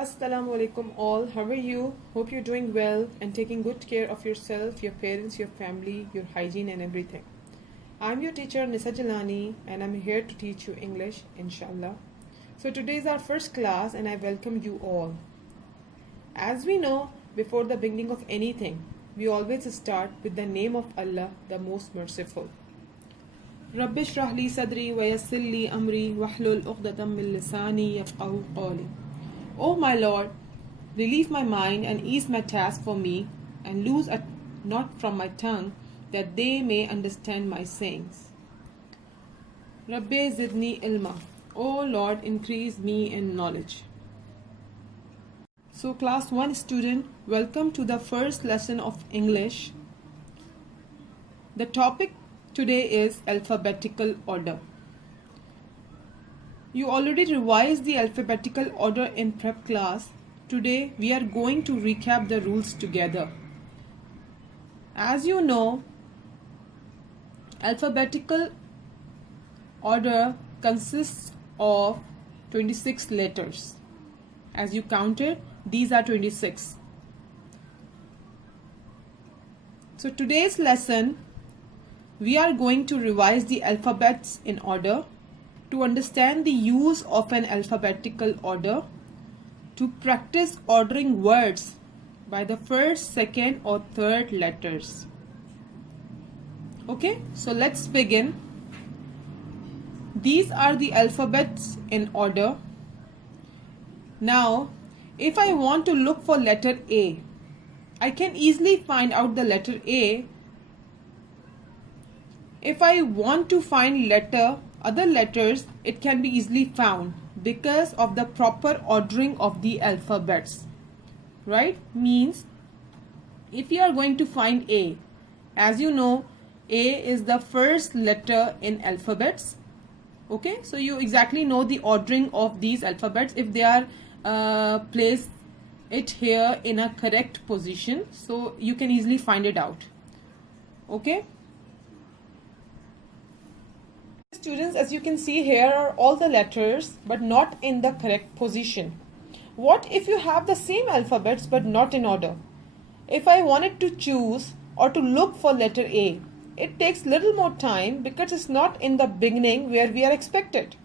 Assalamu alaikum all. How are you? Hope you're doing well and taking good care of yourself, your parents, your family, your hygiene and everything. I'm your teacher Nisa Jalani and I'm here to teach you English, inshallah. So today is our first class and I welcome you all. As we know, before the beginning of anything, we always start with the name of Allah, the most merciful. Rabbi shrah li sadri wa yassir li amri wahlul uqdatam min lisani yafqahu qawli. O my Lord, relieve my mind and ease my task for me, and loose a knot from my tongue, that they may understand my sayings. Rabbi zidni ilma. O Lord, increase me in knowledge. So class 1 student, welcome to the first lesson of English. The topic today is alphabetical order. You already revised the alphabetical order in prep class. Today we are going to recap the rules together. As you know, alphabetical order consists of 26 letters. As you counted, these are 26. So today's lesson, we are going to revise the alphabets in order, to understand the use of an alphabetical order, to practice ordering words by the first, second or third letters. Okay, so let's begin. These are the alphabets in order. Now, if I want to look for letter A, I can easily find out the letter A. If I want to find other letters, it can be easily found because of the proper ordering of the alphabets. Right? Means, if you are going to find A, as you know, A is the first letter in alphabets. Okay, so you exactly know the ordering of these alphabets if they are placed it here in a correct position, so you can easily find it out. Okay. Students, as you can see, here are all the letters but not in the correct position. What if you have the same alphabets but not in order? If I wanted to choose or to look for letter A, it takes little more time because it's not in the beginning where we are expected.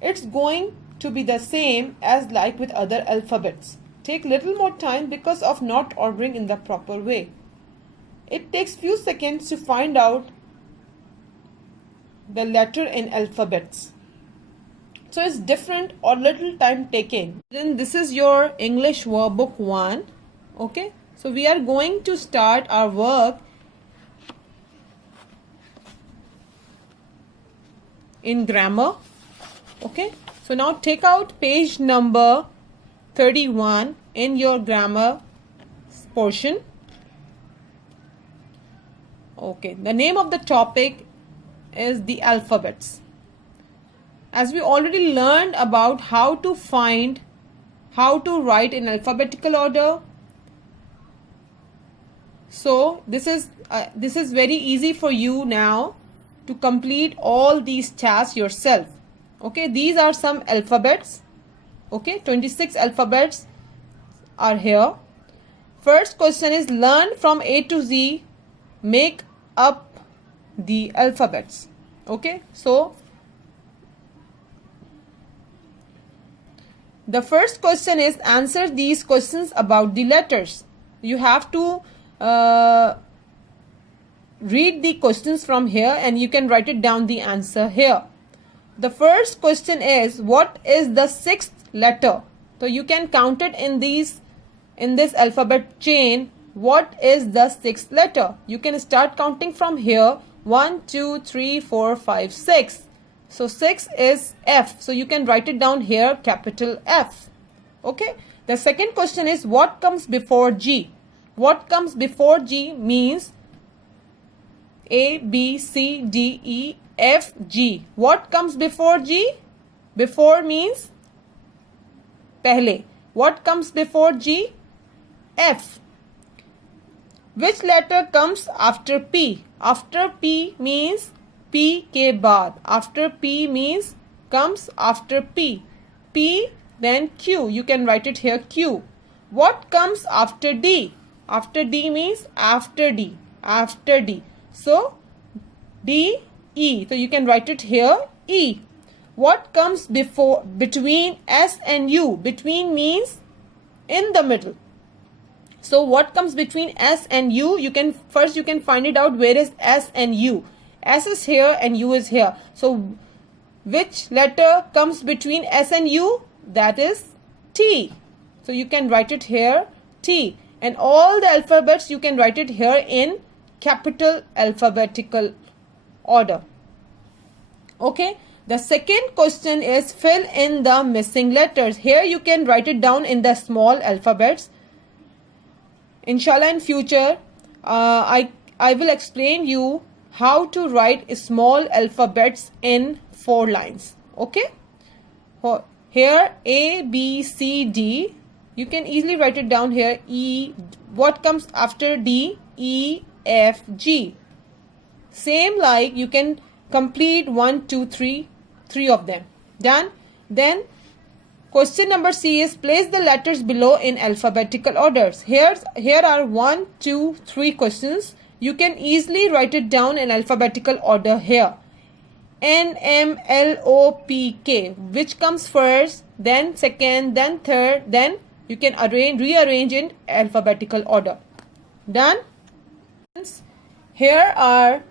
It's going to be the same as like with other alphabets. Take little more time because of not ordering in the proper way. It takes few seconds to find out the letter in alphabets. So it's different or little time taking. Then this is your English workbook 1. Okay, so we are going to start our work in grammar. Okay, so now take out page number 31 in your grammar portion. Okay, the name of the topic is the alphabets. As we already learned about how to write in alphabetical order, so this is very easy for you now to complete all these tasks yourself. Okay, these are some alphabets. Okay, 26 alphabets are here. First question is, learn from A to Z, make up the alphabets. Okay, so the first question is, answer these questions about the letters. You have to read the questions from here and you can write it down the answer here. The first question is, what is the sixth letter? So you can count it in this alphabet chain. What is the sixth letter? You can start counting from here. 1, 2, 3, 4, 5, 6. So 6 is F. So you can write it down here, capital F. Okay. The second question is, what comes before G? What comes before G means A, B, C, D, E, F, G. What comes before G? Before means pehle. What comes before G? F. Which letter comes after P? After P means P के बाद. After P means comes after P. P then Q. You can write it here Q. What comes after D? After D means after D. After D. So D, E. So you can write it here E. What comes between S and U? Between means in the middle. So what comes between S and U? You can find it out where is S and U. S is here and U is here. So which letter comes between S and U? That is T. So you can write it here T. And all the alphabets you can write it here in capital alphabetical order. Okay. The second question is fill in the missing letters. Here you can write it down in the small alphabets. Inshallah, in future, I will explain you how to write small alphabets in 4 lines. Okay. Here A, B, C, D. You can easily write it down here. E. What comes after D? E, F, G. Same like you can complete 1, 2, 3 of them. Done. Then question number C is place the letters below in alphabetical orders. Here are 1, 2, 3 questions. You can easily write it down in alphabetical order here. N, M, L, O, P, K. Which comes first, then second, then third, then you can rearrange in alphabetical order. Done. Here are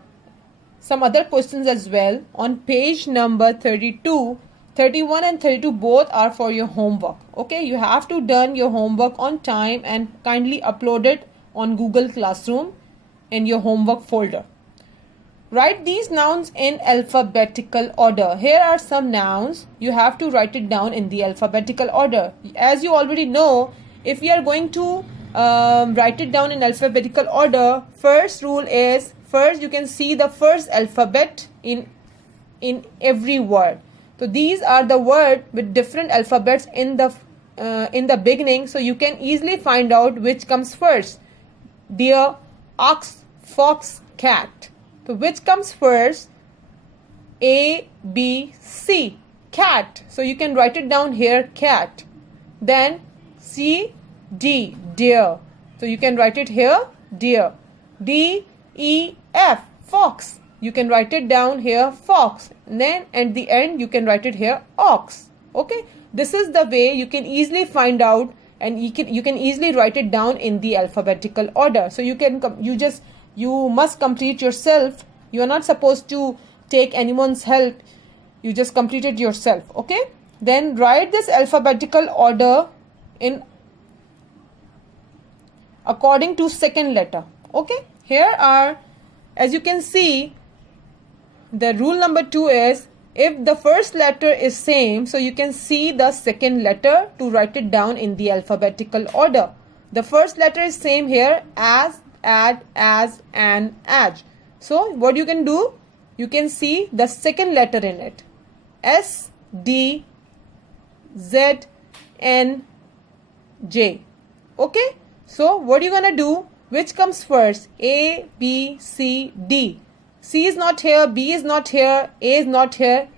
some other questions as well on page number 32. 31 and 32 both are for your homework. Okay, you have to done your homework on time and kindly upload it on Google Classroom in your homework folder. Write these nouns in alphabetical order. Here are some nouns. You have to write it down in the alphabetical order. As you already know, if we are going to write it down in alphabetical order, first rule is first you can see the first alphabet in every word. So these are the word with different alphabets in the beginning. So you can easily find out which comes first. Deer, ox, fox, cat. So which comes first? A, B, C. Cat. So you can write it down here cat. Then C, D, deer. So you can write it here deer. D, E, F, fox. You can write it down here fox. And then at the end you can write it here ox. Okay. This is the way you can easily find out, and you can easily write it down in the alphabetical order. So you must complete yourself. You are not supposed to take anyone's help. You just complete it yourself. Okay. Then write this alphabetical order in according to second letter. Okay. Here are, as you can see, the rule number 2 is if the first letter is same, so you can see the second letter to write it down in the alphabetical order. The first letter is same here as, ad, as, and, as. So what you can do, you can see the second letter in it. S, D, Z, N, J. Okay. So what are you going to do? Which comes first? A, B, C, D. C is not here, B is not here, A is not here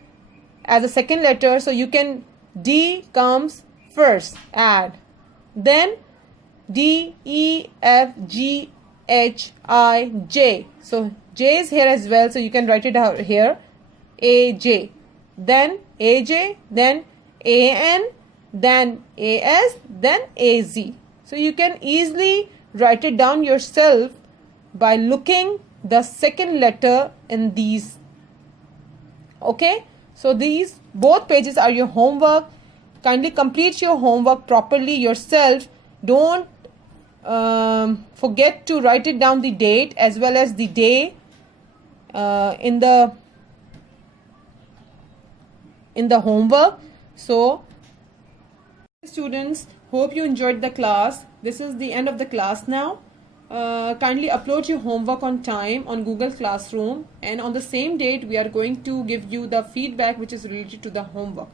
as a second letter. So you can, D comes first, add. Then D, E, F, G, H, I, J. So J is here as well. So you can write it out here. A, J. Then A, J. Then A, N. Then A, S. Then A, Z. So you can easily write it down yourself by looking the second letter in these. Okay. So these both pages are your homework. Kindly complete your homework properly yourself. Don't forget to write it down the date as well as the day in the homework. So students, hope you enjoyed the class. This is the end of the class now. Kindly upload your homework on time on Google Classroom, and on the same date we are going to give you the feedback which is related to the homework.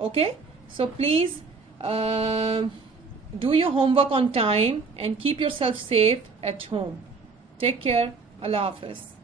Okay, so please do your homework on time and keep yourself safe at home. Take care. Allah Hafiz.